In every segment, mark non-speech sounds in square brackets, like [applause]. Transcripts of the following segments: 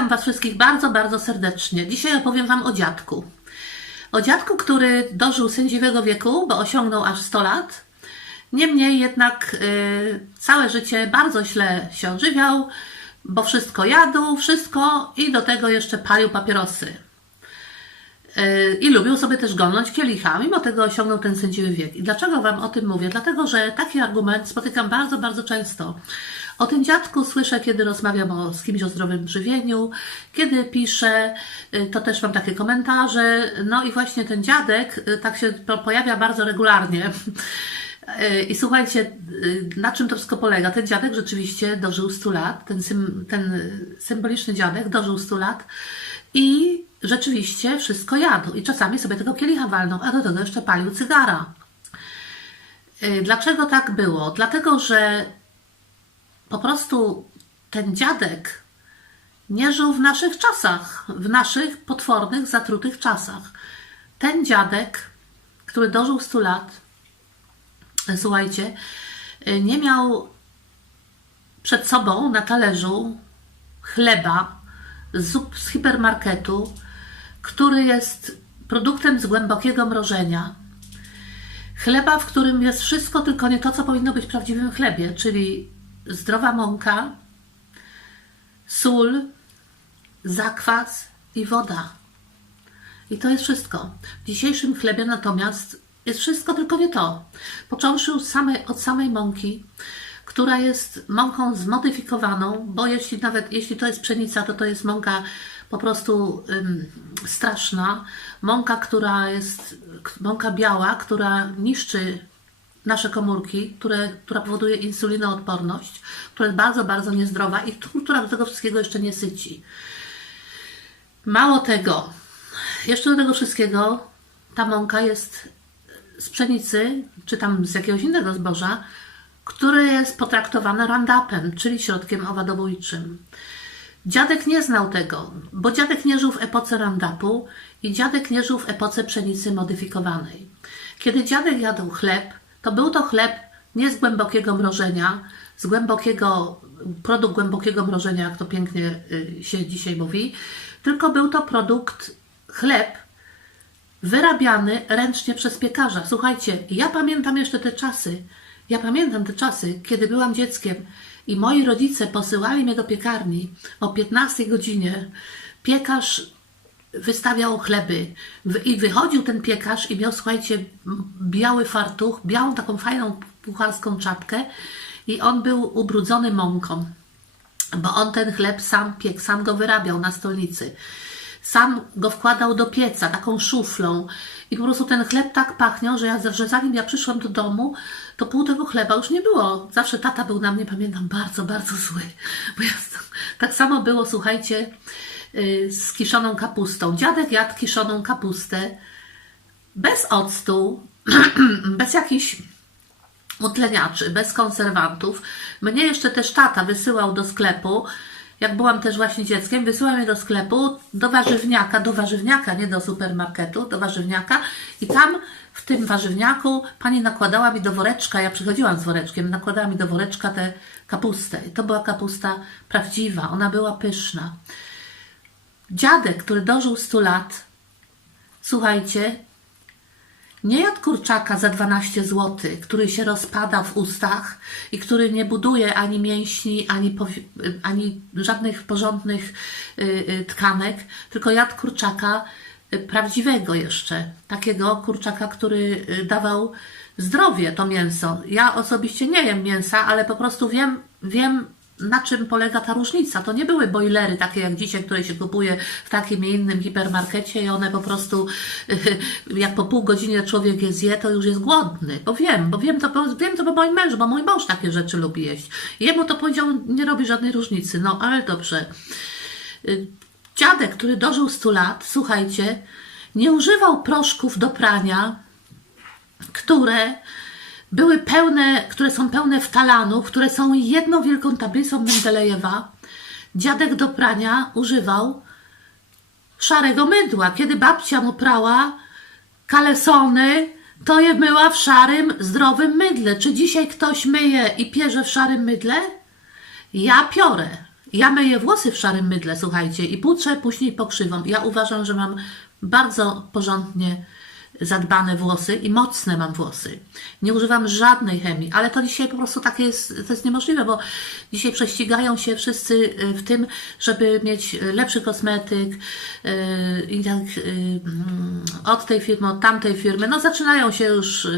Witam Was wszystkich bardzo, bardzo serdecznie. Dzisiaj opowiem Wam o dziadku. O dziadku, który dożył sędziwego wieku, bo osiągnął aż 100 lat. Niemniej jednak y, całe życie bardzo źle się odżywiał, bo wszystko jadł, wszystko i do tego jeszcze palił papierosy. Y, I lubił sobie też golnąć kielicha, mimo tego osiągnął ten sędziwy wiek. I dlaczego Wam o tym mówię? Dlatego, że taki argument spotykam bardzo, bardzo często. O tym dziadku słyszę, kiedy rozmawiam o, z kimś o zdrowym żywieniu, kiedy piszę, y, to też mam takie komentarze. No i właśnie ten dziadek y, tak się po- pojawia bardzo regularnie. [laughs] Y, I słuchajcie, na czym to wszystko polega? Ten dziadek rzeczywiście dożył 100 lat, ten, sym, ten symboliczny dziadek dożył 100 lat i rzeczywiście wszystko jadł. I czasami sobie tego kielicha walnął, a do tego jeszcze palił cygara. Dlaczego tak było? Dlatego, że po prostu ten dziadek nie żył w naszych czasach, w naszych potwornych, zatrutych czasach. Ten dziadek, który dożył 100 lat, słuchajcie, nie miał przed sobą na talerzu chleba z, zup- z hipermarketu, który jest produktem z głębokiego mrożenia. Chleba, w którym jest wszystko, tylko nie to, co powinno być prawdziwym chlebie, czyli zdrowa mąka, sól, zakwas i woda. I to jest wszystko. W dzisiejszym chlebie natomiast jest wszystko, tylko nie to. Począwszy od samej, od samej mąki, która jest mąką zmodyfikowaną, bo jeśli nawet jeśli to jest pszenica, to to jest mąka po prostu ym, straszna. Mąka, która jest mąka biała, która niszczy nasze komórki, które, która powoduje insulinoodporność, która jest bardzo, bardzo niezdrowa i która do tego wszystkiego jeszcze nie syci. Mało tego, jeszcze do tego wszystkiego ta mąka jest z pszenicy, czy tam z jakiegoś innego zboża, które jest potraktowane Roundupem, czyli środkiem owadobójczym. Dziadek nie znał tego, bo dziadek nie żył w epoce Roundupu i dziadek nie żył w epoce pszenicy modyfikowanej. Kiedy dziadek jadł chleb, to był to chleb nie z głębokiego mrożenia, z głębokiego, produkt głębokiego mrożenia, jak to pięknie y, się dzisiaj mówi, tylko był to produkt chleb wyrabiany ręcznie przez piekarza. Słuchajcie, ja pamiętam jeszcze te czasy. Ja pamiętam te czasy, kiedy byłam dzieckiem i moi rodzice posyłali mnie do piekarni o 15 godzinie. Piekarz wystawiał chleby i wychodził ten piekarz i miał, słuchajcie, biały fartuch, białą taką fajną pucharską czapkę i on był ubrudzony mąką bo on ten chleb sam piekł, sam go wyrabiał na stolnicy. Sam go wkładał do pieca, taką szuflą. I po prostu ten chleb tak pachniał, że, ja, że zanim ja przyszłam do domu, to pół tego chleba już nie było. Zawsze tata był na mnie, pamiętam, bardzo, bardzo zły. Bo ja, tak samo było, słuchajcie, z kiszoną kapustą. Dziadek jadł kiszoną kapustę bez octu, [clears throat] bez jakichś utleniaczy, bez konserwantów. Mnie jeszcze też tata wysyłał do sklepu, jak byłam też właśnie dzieckiem, wysyłał mnie do sklepu, do warzywniaka, do warzywniaka, nie do supermarketu, do warzywniaka i tam w tym warzywniaku pani nakładała mi do woreczka, ja przychodziłam z woreczkiem, nakładała mi do woreczka tę kapustę. I to była kapusta prawdziwa, ona była pyszna. Dziadek, który dożył 100 lat, słuchajcie, nie jadł kurczaka za 12 zł, który się rozpada w ustach i który nie buduje ani mięśni, ani, ani żadnych porządnych y, y, tkanek, tylko jadł kurczaka y, prawdziwego jeszcze. Takiego kurczaka, który y, dawał zdrowie to mięso. Ja osobiście nie jem mięsa, ale po prostu wiem, wiem na czym polega ta różnica. To nie były bojlery takie jak dzisiaj, które się kupuje w takim i innym hipermarkecie i one po prostu [laughs] jak po pół godziny człowiek je zje, to już jest głodny. Bo wiem, bo wiem to, bo wiem to po moim mężu, bo mój mąż takie rzeczy lubi jeść. Jemu to powiedział, nie robi żadnej różnicy. No, ale dobrze. Y, Dziadek, który dożył 100 lat, słuchajcie, nie używał proszków do prania, które były pełne, które są pełne wtalanów, które są jedną wielką tablicą Mendelejewa. Dziadek do prania używał szarego mydła. Kiedy babcia mu prała kalesony, to je myła w szarym, zdrowym mydle. Czy dzisiaj ktoś myje i pierze w szarym mydle? Ja piorę. Ja myję włosy w szarym mydle, słuchajcie, i płuczę później pokrzywą. Ja uważam, że mam bardzo porządnie zadbane włosy i mocne mam włosy. Nie używam żadnej chemii, ale to dzisiaj po prostu takie jest, to jest niemożliwe, bo dzisiaj prześcigają się wszyscy y, w tym, żeby mieć lepszy kosmetyk y, i tak mm, od tej firmy, od tamtej firmy. No zaczynają się już,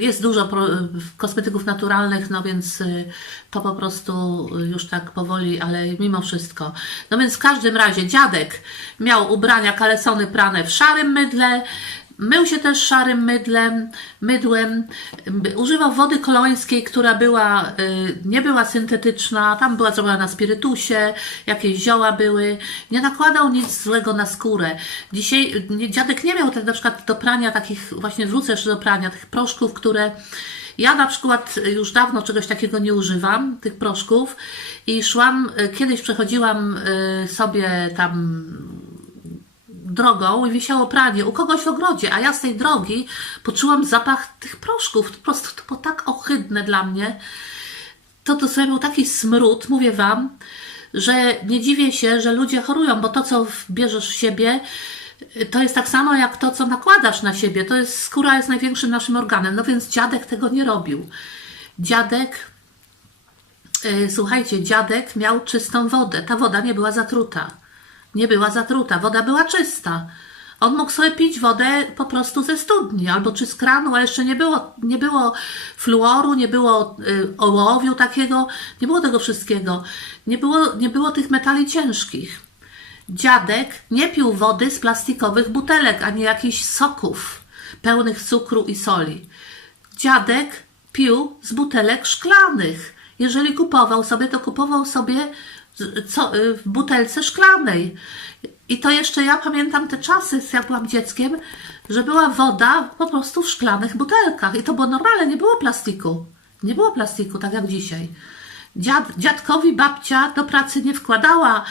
jest dużo kosmetyków naturalnych, no więc to po prostu już tak powoli, ale mimo wszystko. No więc w każdym razie dziadek miał ubrania, kalesony prane w szarym mydle, Mył się też szarym mydlem, mydłem, y, używał wody kolońskiej, która była, y, nie była syntetyczna, tam była zrobiona na spirytusie, jakieś zioła były, nie nakładał nic złego na skórę. Dzisiaj nie- dziadek nie miał tak na przykład do prania takich, właśnie wrócę jeszcze do prania, tych proszków, które ja na przykład już dawno czegoś takiego nie używam, tych proszków i szłam, y, kiedyś przechodziłam y, sobie tam drogą i wisiało pranie u kogoś w ogrodzie, a ja z tej drogi poczułam zapach tych proszków. Po prostu to było tak ohydne dla mnie. To to sobie był taki smród, mówię Wam, że nie dziwię się, że ludzie chorują, bo to, co bierzesz w siebie, to jest tak samo jak to, co nakładasz na siebie. To jest, skóra jest największym naszym organem. No więc dziadek tego nie robił. Dziadek E, Słuchajcie, dziadek miał czystą wodę. Ta woda nie była zatruta. Nie była zatruta. Woda była czysta. On mógł sobie pić wodę po prostu ze studni albo czy z kranu, a jeszcze nie było, nie było fluoru, nie było y, ołowiu takiego, nie było tego wszystkiego. Nie było, nie było tych metali ciężkich. Dziadek nie pił wody z plastikowych butelek, ani jakichś soków pełnych cukru i soli. Dziadek pił z butelek szklanych. Jeżeli kupował sobie, to kupował sobie co, y, w butelce szklanej. I to jeszcze ja pamiętam te czasy, jak byłam dzieckiem, że była woda po prostu w szklanych butelkach. I to było normalne, nie było plastiku. Nie było plastiku, tak jak dzisiaj. Dziad, dziadkowi babcia do pracy nie wkładała,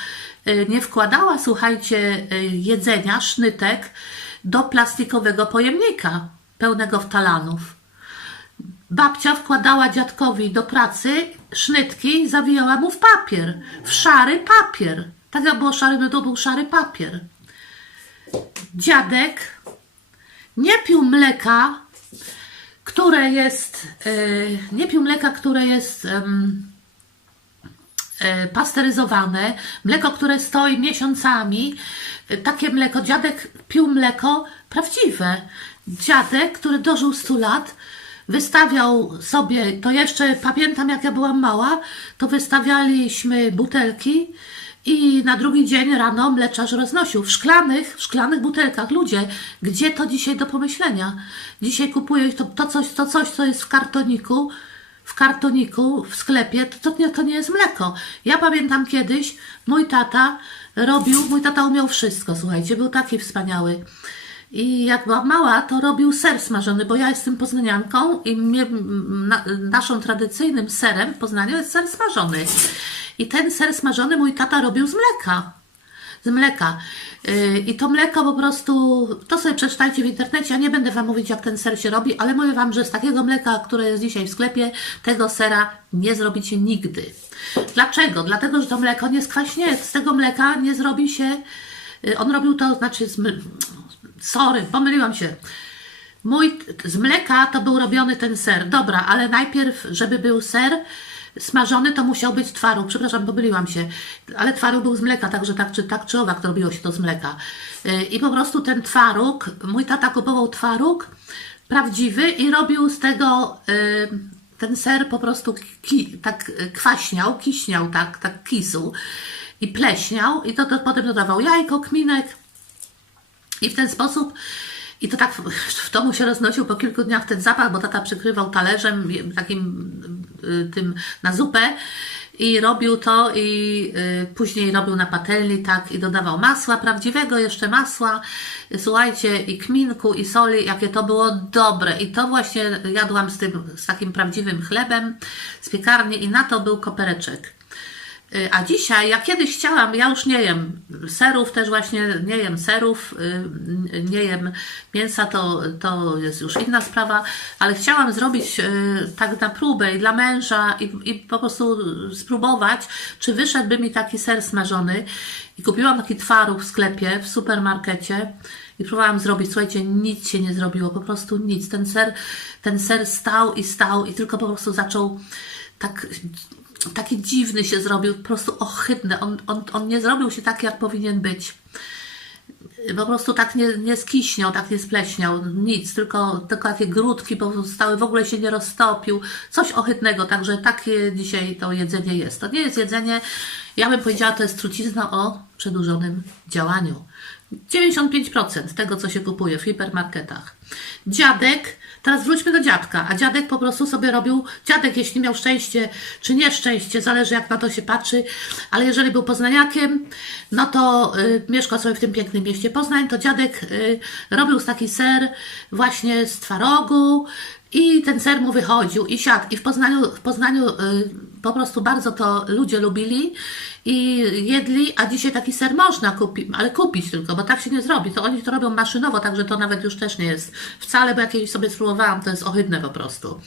y, nie wkładała, słuchajcie, y, jedzenia, sznytek do plastikowego pojemnika pełnego wtalanów. Babcia wkładała dziadkowi do pracy sznytki i zawijała mu w papier, w szary papier. Tak jak było szary, no to był szary papier. Dziadek nie pił mleka, które jest, e, nie pił mleka, które jest em, e, pasteryzowane, mleko, które stoi miesiącami, takie mleko, dziadek pił mleko prawdziwe. Dziadek, który dożył 100 lat, wystawiał sobie, to jeszcze pamiętam jak ja byłam mała, to wystawialiśmy butelki i na drugi dzień rano mleczarz roznosił w szklanych, w szklanych butelkach. Ludzie, gdzie to dzisiaj do pomyślenia? Dzisiaj kupuje to, to, coś, to coś, co jest w kartoniku, w kartoniku w sklepie, to, to, nie, to nie jest mleko. Ja pamiętam kiedyś, mój tata robił, mój tata umiał wszystko, słuchajcie, był taki wspaniały. I jak byłam mała, to robił ser smażony, bo ja jestem poznanianką i mnie, na, naszą tradycyjnym serem w Poznaniu jest ser smażony. I ten ser smażony mój tata robił z mleka z mleka. Yy, I to mleko po prostu, to sobie przeczytajcie w internecie, ja nie będę Wam mówić, jak ten ser się robi, ale mówię Wam, że z takiego mleka, które jest dzisiaj w sklepie, tego sera nie zrobicie nigdy. Dlaczego? Dlatego, że to mleko nie skwaśnie, z tego mleka nie zrobi się, yy, on robił to, znaczy, z, sorry, pomyliłam się. Mój, z mleka to był robiony ten ser. Dobra, ale najpierw, żeby był ser smażony, to musiał być twaróg. Przepraszam, pomyliłam się. Ale twaróg był z mleka, także tak czy, tak czy owak robiło się to z mleka. Yy, I po prostu ten twaróg, mój tata kupował twaróg prawdziwy i robił z tego yy, ten ser po prostu ki, tak yy, kwaśniał, kiśniał, tak, tak kisu i pleśniał i to, to potem dodawał jajko, kminek, i w ten sposób, i to tak w, domu się roznosił po kilku dniach ten zapach, bo tata przykrywał talerzem takim y, tym na zupę i robił to i y, później robił na patelni tak i dodawał masła, prawdziwego jeszcze masła, słuchajcie, i kminku, i soli, jakie to było dobre. I to właśnie jadłam z tym, z takim prawdziwym chlebem z piekarni i na to był kopereczek. Y, A dzisiaj, ja kiedyś chciałam, ja już nie jem serów, też właśnie nie jem serów, y, nie jem mięsa, to, to jest już inna sprawa, ale chciałam zrobić y, tak na próbę i dla męża i, i po prostu spróbować, czy wyszedłby mi taki ser smażony. I kupiłam taki twaróg w sklepie, w supermarkecie i próbowałam zrobić. Słuchajcie, nic się nie zrobiło, po prostu nic. Ten ser, ten ser stał i stał i tylko po prostu zaczął tak taki dziwny się zrobił, po prostu ohydny. On, on, on nie zrobił się tak, jak powinien być. Po prostu tak nie, nie skiśniał, tak nie spleśniał, nic, tylko, tylko takie grudki pozostały, w ogóle się nie roztopił. Coś ohydnego, także takie dzisiaj to jedzenie jest. To nie jest jedzenie, ja bym powiedziała, to jest trucizna o przedłużonym działaniu. 95% tego, co się kupuje w hipermarketach. Dziadek, teraz wróćmy do dziadka, a dziadek po prostu sobie robił, dziadek jeśli miał szczęście, czy nieszczęście, zależy jak na to się patrzy, ale jeżeli był poznaniakiem, no to y, mieszkał sobie w tym pięknym mieście Poznań, to dziadek y, robił taki ser właśnie z twarogu, i ten ser mu wychodził i siadł. I w Poznaniu, w Poznaniu y, po prostu bardzo to ludzie lubili i jedli, a dzisiaj taki ser można kupić, ale kupić tylko, bo tak się nie zrobi. To oni to robią maszynowo, także to nawet już też nie jest wcale, bo jak sobie spróbowałam, to jest ohydne po prostu.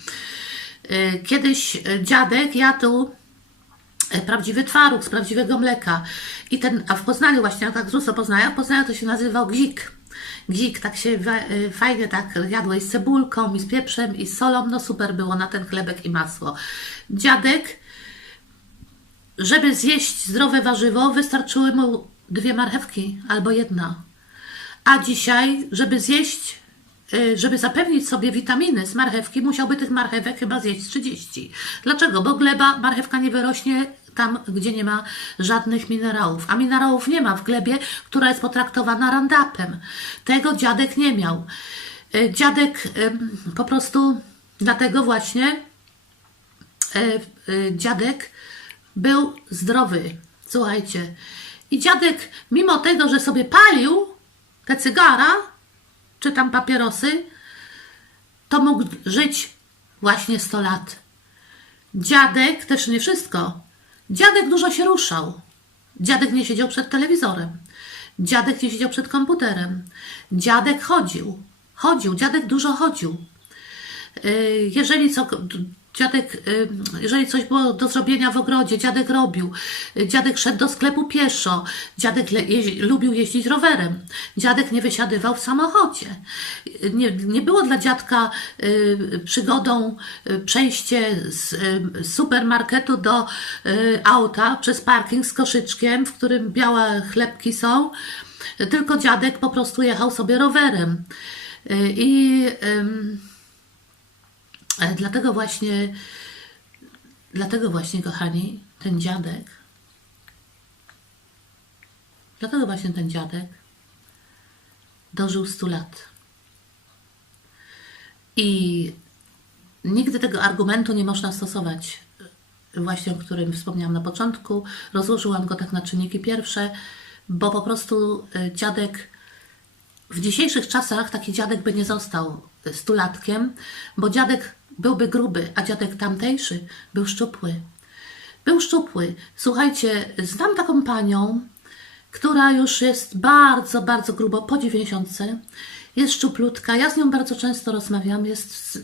Y, Kiedyś y, dziadek jadł prawdziwy twaróg z prawdziwego mleka. I ten, a w Poznaniu właśnie, jak tak z Poznania, w Poznaniu to się nazywał gzik. Gzik, tak się y, fajnie tak jadło i z cebulką, i z pieprzem, i z solą, no super było na ten chlebek i masło. Dziadek, żeby zjeść zdrowe warzywo, wystarczyły mu dwie marchewki albo jedna. A dzisiaj, żeby zjeść, y, żeby zapewnić sobie witaminy z marchewki, musiałby tych marchewek chyba zjeść 30. Dlaczego? Bo gleba, marchewka nie wyrośnie tam, gdzie nie ma żadnych minerałów. A minerałów nie ma w glebie, która jest potraktowana randapem. Tego dziadek nie miał. Y, Dziadek po prostu dlatego właśnie e, e, dziadek był zdrowy. Słuchajcie. I dziadek, mimo tego, że sobie palił te cygara, czy tam papierosy, to mógł żyć właśnie 100 lat. Dziadek też nie wszystko. Dziadek dużo się ruszał. Dziadek nie siedział przed telewizorem. Dziadek nie siedział przed komputerem. Dziadek chodził. Chodził, dziadek dużo chodził. Y, jeżeli co, dziadek, y, jeżeli coś było do zrobienia w ogrodzie, dziadek robił. Dziadek szedł do sklepu pieszo. Dziadek jeździ, lubił jeździć rowerem. Dziadek nie wysiadywał w samochodzie. Nie, nie było dla dziadka y, przygodą y, przejście z supermarketu do auta przez parking z koszyczkiem, w którym białe chlebki są. Tylko dziadek po prostu jechał sobie rowerem. I Dlatego właśnie, dlatego właśnie, kochani, ten dziadek, dlatego właśnie ten dziadek dożył 100 lat. I nigdy tego argumentu nie można stosować, e, właśnie o którym wspomniałam na początku. Rozłożyłam go tak na czynniki pierwsze, bo po prostu e, dziadek w dzisiejszych czasach taki dziadek by nie został stulatkiem, bo dziadek byłby gruby, a dziadek tamtejszy był szczupły. Był szczupły. Słuchajcie, znam taką panią, która już jest bardzo, bardzo grubo po dziewięćdziesiątce. Jest szczuplutka. Ja z nią bardzo często rozmawiam. Jest,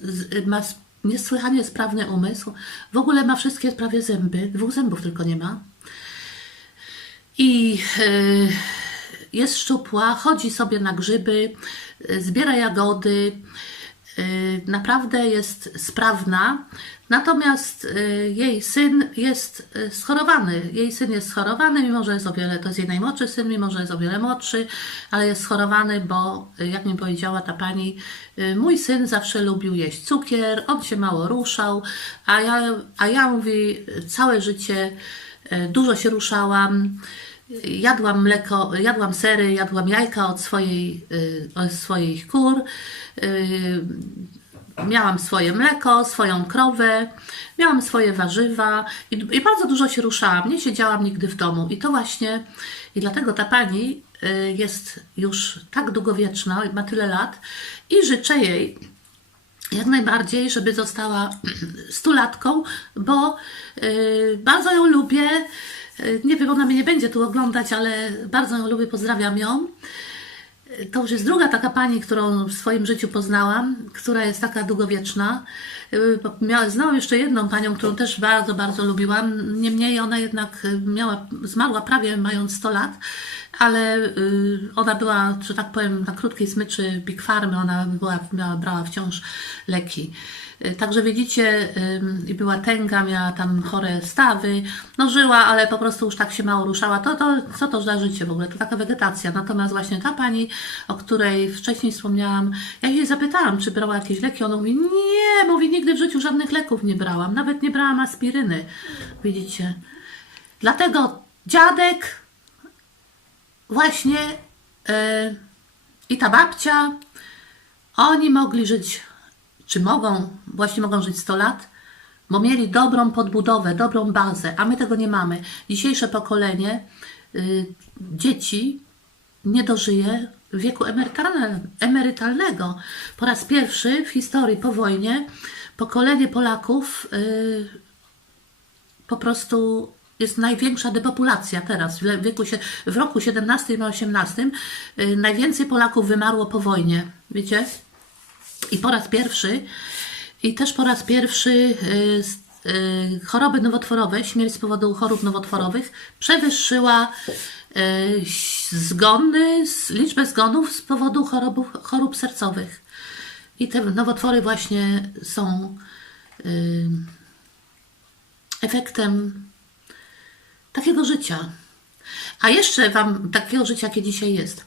ma niesłychanie sprawny umysł. W ogóle ma wszystkie prawie zęby. Dwóch zębów tylko nie ma. I y, jest szczupła, chodzi sobie na grzyby, y, zbiera jagody, naprawdę jest sprawna. Natomiast y, jej syn jest y, schorowany. Jej syn jest schorowany, mimo że jest o wiele, to jest jej najmłodszy syn, mimo że jest o wiele młodszy, ale jest schorowany, bo y, jak mi powiedziała ta pani, y, mój syn zawsze lubił jeść cukier, on się mało ruszał, a ja, a ja mówi, całe życie y, dużo się ruszałam. Jadłam mleko, jadłam sery, jadłam jajka od, swojej, y, od swoich kur. y, Miałam swoje mleko, swoją krowę, miałam swoje warzywa i, i bardzo dużo się ruszałam. Nie siedziałam nigdy w domu. I to właśnie, i dlatego ta pani y, jest już tak długowieczna, ma tyle lat i życzę jej jak najbardziej, żeby została [clears throat] stulatką, bo y, bardzo ją lubię. Y, Nie wiem, ona mnie nie będzie tu oglądać, ale bardzo ją lubię, pozdrawiam ją. Y, To już jest druga taka pani, którą w swoim życiu poznałam, która jest taka długowieczna. Miała, znałam jeszcze jedną panią, którą też bardzo, bardzo lubiłam. Niemniej ona jednak miała, zmarła prawie mając 100 lat, ale y, ona była, że tak powiem, na krótkiej smyczy Big Farmy, ona była, miała, brała wciąż leki. Y, Także widzicie, i była tęga, miała tam chore stawy, no żyła, ale po prostu już tak się mało ruszała. To, to co to za życie w ogóle? To taka wegetacja. Natomiast właśnie ta pani, o której wcześniej wspomniałam, ja jej zapytałam, czy brała jakieś leki. Ona mówi, nie, mówi, nigdy w życiu żadnych leków nie brałam, nawet nie brałam aspiryny. Widzicie? Dlatego dziadek właśnie yy, i ta babcia, oni mogli żyć, czy mogą, właśnie mogą żyć 100 lat, bo mieli dobrą podbudowę, dobrą bazę, a my tego nie mamy. Dzisiejsze pokolenie y, dzieci nie dożyje wieku emerytalne, emerytalnego. Po raz pierwszy w historii po wojnie pokolenie Polaków y, po prostu jest największa depopulacja teraz. W, wieku w roku 17 i 18 y, najwięcej Polaków wymarło po wojnie. Wiecie? I po raz pierwszy, i też po raz pierwszy y, y, choroby nowotworowe, śmierć z powodu chorób nowotworowych przewyższyła zgony, liczbę zgonów z powodu chorób, sercowych. I te nowotwory właśnie są efektem takiego życia. A jeszcze Wam, takiego życia, jakie dzisiaj jest.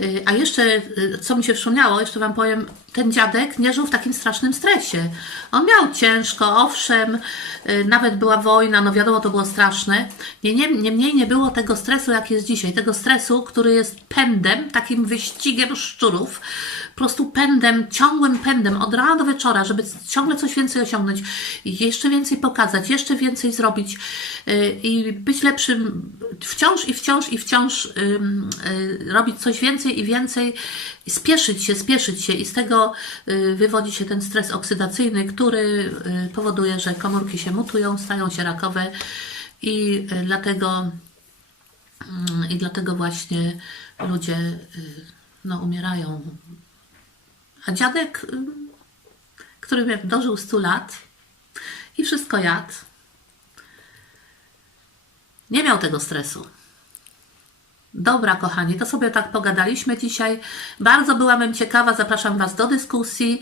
Y, A jeszcze, y, co mi się przypomniało, jeszcze Wam powiem, ten dziadek nie żył w takim strasznym stresie. On miał ciężko, owszem, y, nawet była wojna, no wiadomo, to było straszne. Nie, nie, niemniej nie było tego stresu, jak jest dzisiaj. Tego stresu, który jest pędem, takim wyścigiem szczurów, po prostu pędem, ciągłym pędem, od rana do wieczora, żeby ciągle coś więcej osiągnąć, jeszcze więcej pokazać, jeszcze więcej zrobić i być lepszym wciąż i wciąż i wciąż robić coś więcej i więcej, i spieszyć się, spieszyć się i z tego yy, wywodzi się ten stres oksydacyjny, który yy, powoduje, że komórki się mutują, stają się rakowe i yy, dlatego mm, i dlatego właśnie ludzie no, umierają a dziadek, y, który dożył 100 lat i wszystko jadł, nie miał tego stresu. Dobra, kochani, to sobie tak pogadaliśmy dzisiaj. Bardzo byłabym ciekawa, zapraszam Was do dyskusji.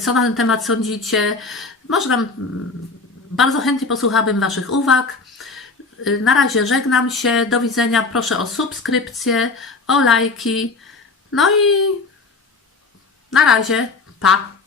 Co na ten temat sądzicie? Może tam mm, bardzo chętnie posłuchałabym Waszych uwag. Na razie żegnam się. Do widzenia. Proszę o subskrypcję, o lajki. No i na razie. Pa.